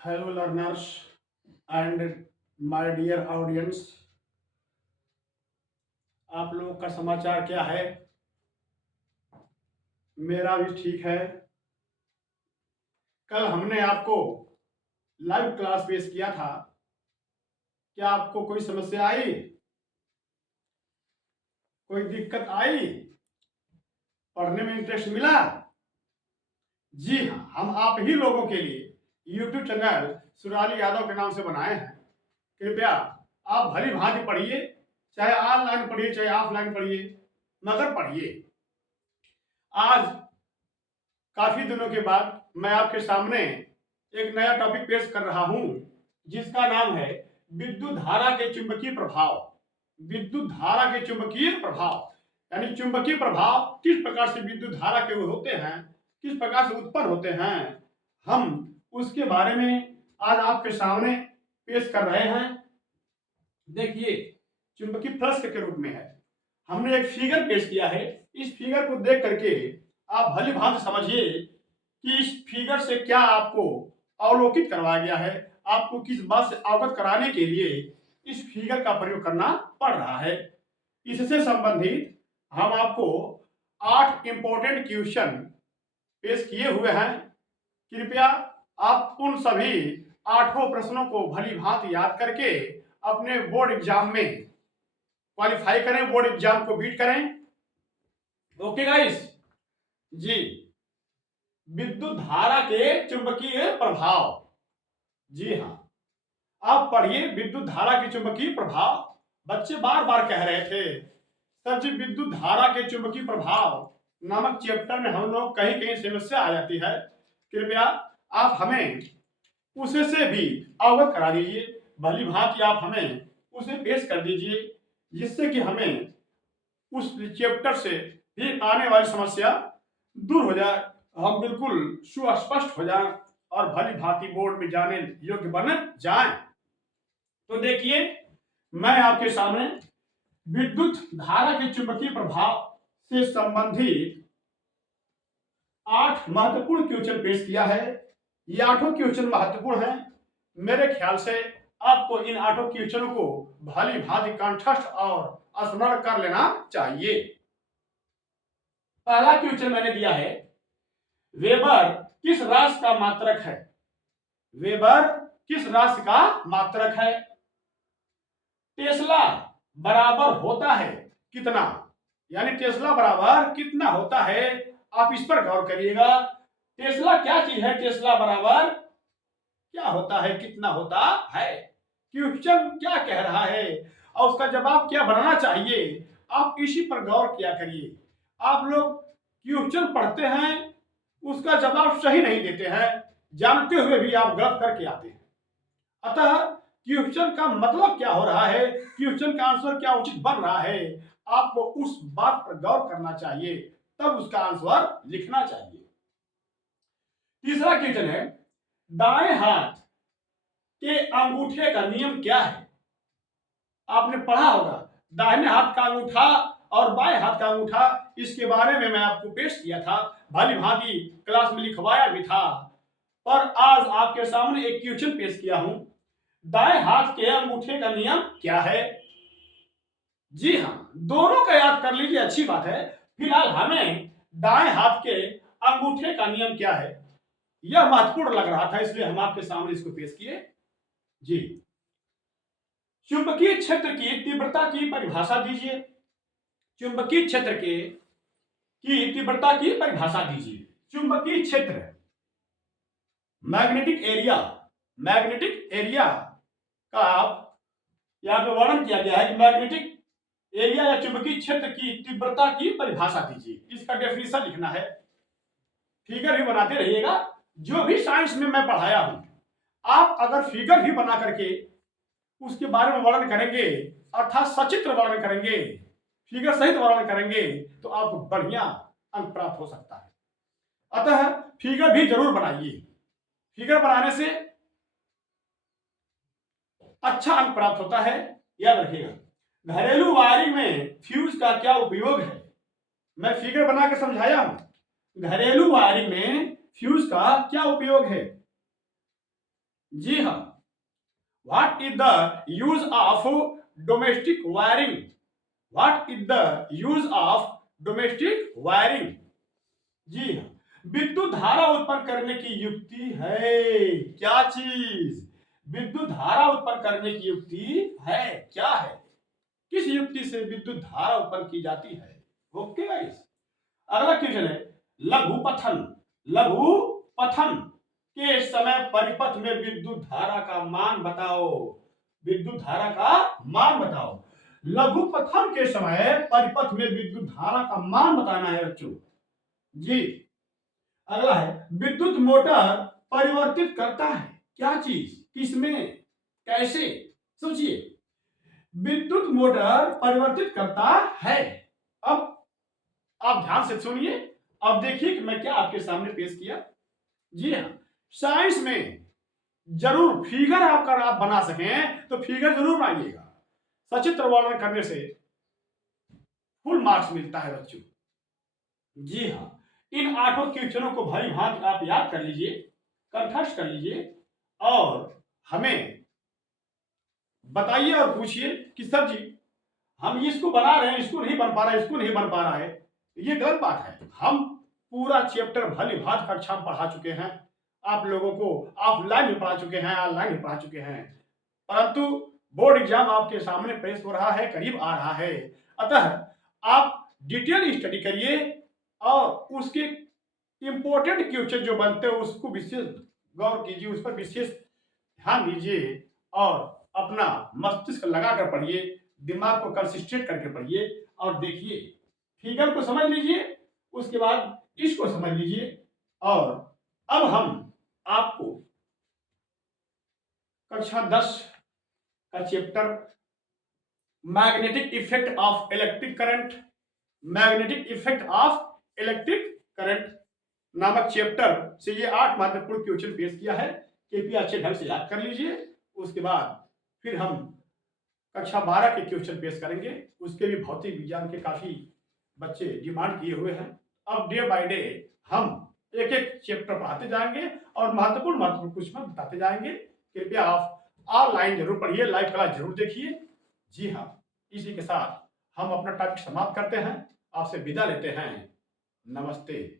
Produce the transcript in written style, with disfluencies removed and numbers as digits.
Hello, learners and my dear audience. आप लोगों का समाचार क्या है? मेरा भी ठीक है। कल हमने आपको लाइव क्लास पेश किया था। क्या आपको कोई समस्या आई? कोई दिक्कत आई? पढ़ने में इंटरेस्ट मिला? जी हाँ, हम आप ही लोगों के लिए यूट्यूब चैनल सुराली यादव के नाम से बनाए हैं। कृपया आप भली भांति पढ़िए, चाहे ऑनलाइन पढ़िए चाहे ऑफलाइन पढ़िए, मगर पढ़िए। आज काफी दिनों के बाद मैं आपके सामने एक नया टॉपिक पेश कर रहा हूं, जिसका नाम है विद्युत धारा के चुंबकीय प्रभाव। विद्युत धारा के चुंबकीय प्रभाव यानी चुंबकीय प्रभाव किस प्रकार से विद्युत धारा के होते हैं, किस प्रकार से उत्पन्न होते हैं, हम उसके बारे में आज आपके सामने पेश कर रहे हैं। देखिए, चुंबकीय फ्लक्स के रूप में है। हमने एक फिगर पेश किया है। इस फिगर को देख करके आप भली भांति समझिए कि इस फिगर से क्या आपको अवलोकित करवाया गया है। आपको किस बात से अवगत कराने के लिए इस फिगर का प्रयोग करना पड़ रहा है। इससे संबंधित हम आपको 8 इंपॉर्टेंट क्वेश्चन पेश किए हुए हैं। कृपया आप उन सभी 8 प्रश्नों को भली भांति याद करके अपने बोर्ड एग्जाम में क्वालिफाई करें, बोर्ड एग्जाम को बीट करें। ओके गाइस जी, विद्युत धारा के चुंबकीय प्रभाव। जी हाँ, आप पढ़िए विद्युत धारा के चुंबकीय प्रभाव। बच्चे बार बार कह रहे थे सर जी विद्युत धारा के चुंबकीय प्रभाव नामक चैप्टर में हम लोग कहीं कहीं समस्या आ जाती है। कृपया आप हमें उसे से भी अवगत करा दीजिए, भली भांति आप हमें उसे पेश कर दीजिए, जिससे कि हमें उस चैप्टर से भी आने वाली समस्या दूर हो जाए, हम बिल्कुल सुस्पष्ट हो जाएं और भली भांति बोर्ड में जाने योग्य बन जाएं। तो देखिए, मैं आपके सामने विद्युत धारा के चुंबकीय प्रभाव से संबंधित 8 महत्वपूर्ण क्वेश्चन पेश किया है। ये 8 क्वेश्चन महत्वपूर्ण हैं। मेरे ख्याल से आपको इन 8 क्वेश्चनों को भली भांति कंठस्थ और स्मरण कर लेना चाहिए। पहला क्वेश्चन मैंने दिया है, वेबर किस राशि का मात्रक है? वेबर किस राशि का मात्रक है? टेस्ला बराबर होता है कितना, यानी टेस्ला बराबर कितना होता है? आप इस पर गौर करिएगा। टेस्ला क्या चीज है? टेस्ला बराबर क्या होता है, कितना होता है? क्वेश्चन क्या कह रहा है और उसका जवाब क्या बनाना चाहिए, आप इसी पर गौर किया करिए। आप लोग क्वेश्चन पढ़ते हैं, उसका जवाब सही नहीं देते हैं, जानते हुए भी आप गलत करके आते हैं। अतः क्वेश्चन का मतलब क्या हो रहा है, क्वेश्चन का आंसर क्या उचित बन रहा है, आपको उस बात पर गौर करना चाहिए, तब उसका आंसर लिखना चाहिए। तीसरा क्वेश्चन है, दाएं हाथ के अंगूठे का नियम क्या है? आपने पढ़ा होगा दाहिने हाथ का अंगूठा और बाएं हाथ का अंगूठा, इसके बारे में मैं आपको पेश किया था, भली भांति क्लास में लिखवाया भी था। और आज आपके सामने एक क्वेश्चन पेश किया हूं, दाएं हाथ के अंगूठे का नियम क्या है? जी हाँ, दोनों का याद कर लीजिए, अच्छी बात है। फिलहाल हमें दाएं हाथ के अंगूठे का नियम क्या है, यह महत्वपूर्ण लग रहा था, इसलिए हम आपके सामने इसको पेश किए। जी, चुंबकीय क्षेत्र की तीव्रता की परिभाषा दीजिए। चुंबकीय क्षेत्र के की तीव्रता की परिभाषा दीजिए। चुंबकीय क्षेत्र, मैग्नेटिक एरिया, मैग्नेटिक एरिया का यहां पे वर्णन किया गया है कि मैग्नेटिक एरिया या चुंबकीय क्षेत्र की तीव्रता की परिभाषा दीजिए। इसका डेफिनेशन लिखना है। फिगर भी बनाते रहिएगा, जो भी साइंस में मैं पढ़ाया हूं, आप अगर फिगर भी बना करके उसके बारे में वर्णन करेंगे, अर्थात सचित्र वर्णन करेंगे, फिगर सहित वर्णन करेंगे, तो आपको बढ़िया अंक प्राप्त हो सकता है। अतः फिगर भी जरूर बनाइए। फिगर बनाने से अच्छा अंक प्राप्त होता है, याद रखिएगा। घरेलू वायरिंग में फ्यूज का क्या उपयोग है? मैं फिगर बनाकर समझाया हूं। घरेलू वायरिंग में फ्यूज का क्या उपयोग है? जी हाँ। What is the use of domestic wiring? What is the use of domestic wiring? जी हाँ, विद्युत धारा उत्पन्न करने की युक्ति है। क्या चीज? विद्युत धारा उत्पन्न करने की युक्ति है। क्या है? किस युक्ति से विद्युत धारा उत्पन्न की जाती है? Okay guys. अगला क्वेश्चन है लघु पथन। लघु पथन के समय परिपथ में विद्युत धारा का मान बताओ। विद्युत धारा का मान बताओ। लघु पथन के समय परिपथ में विद्युत धारा का मान बताना है बच्चों। जी। अगला है विद्युत मोटर परिवर्तित करता है क्या चीज? किसमें? कैसे? सोचिए। विद्युत मोटर परिवर्तित करता है। अब आप ध्यान से सुनिए। अब देखिए कि मैं क्या आपके सामने पेश किया। जी हाँ, साइंस में जरूर फिगर आप बना सकें तो फिगर जरूर बनाइएगा। सचित्र वर्णन करने से फुल मार्क्स मिलता है बच्चों। जी हाँ, इन 8 क्वेश्चनों को भली भांति आप याद कर लीजिए, कंठस्थ कर लीजिए और हमें बताइए और पूछिए कि सर जी हम इसको बना रहे हैं, इसको नहीं बन पा रहा है, इसको नहीं बन पा रहा है। ये गलत बात है। हम पूरा चैप्टर भली भांति कक्षा में पढ़ा चुके हैं, आप लोगों को ऑफलाइन भी पढ़ा चुके हैं, ऑनलाइन भी पढ़ा चुके हैं, परंतु बोर्ड एग्जाम आपके सामने पेश हो रहा है, करीब आ रहा है। अतः आप डिटेल स्टडी करिए और उसके इंपॉर्टेंट क्वेश्चन जो बनते हैं उसको विशेष गौर कीजिए, उस पर विशेष ध्यान दीजिए और अपना मस्तिष्क लगाकर पढ़िए, दिमाग को कंसिस्टेंट करके पढ़िए और देखिए। फिगर को समझ लीजिए, उसके बाद इसको समझ लीजिए। और अब हम आपको कक्षा 10 का chapter magnetic effect of electric current, magnetic effect of electric current नामक चैप्टर से ये 8 महत्वपूर्ण क्वेश्चन पेश किया है। कृपया अच्छे ढंग से याद कर लीजिए। उसके बाद फिर हम कक्षा 12 के क्वेश्चन पेश करेंगे। उसके भी भौतिक विज्ञान के काफी बच्चे डिमांड किए हुए हैं। अब डे बाय डे हम एक एक चैप्टर पढ़ाते जाएंगे और महत्वपूर्ण क्वेश्चन बताते जाएंगे। कृपया आप ऑनलाइन जरूर पढ़िए, लाइव क्लास जरूर देखिए। जी हाँ, इसी के साथ हम अपना टॉपिक समाप्त करते हैं, आपसे विदा लेते हैं। नमस्ते।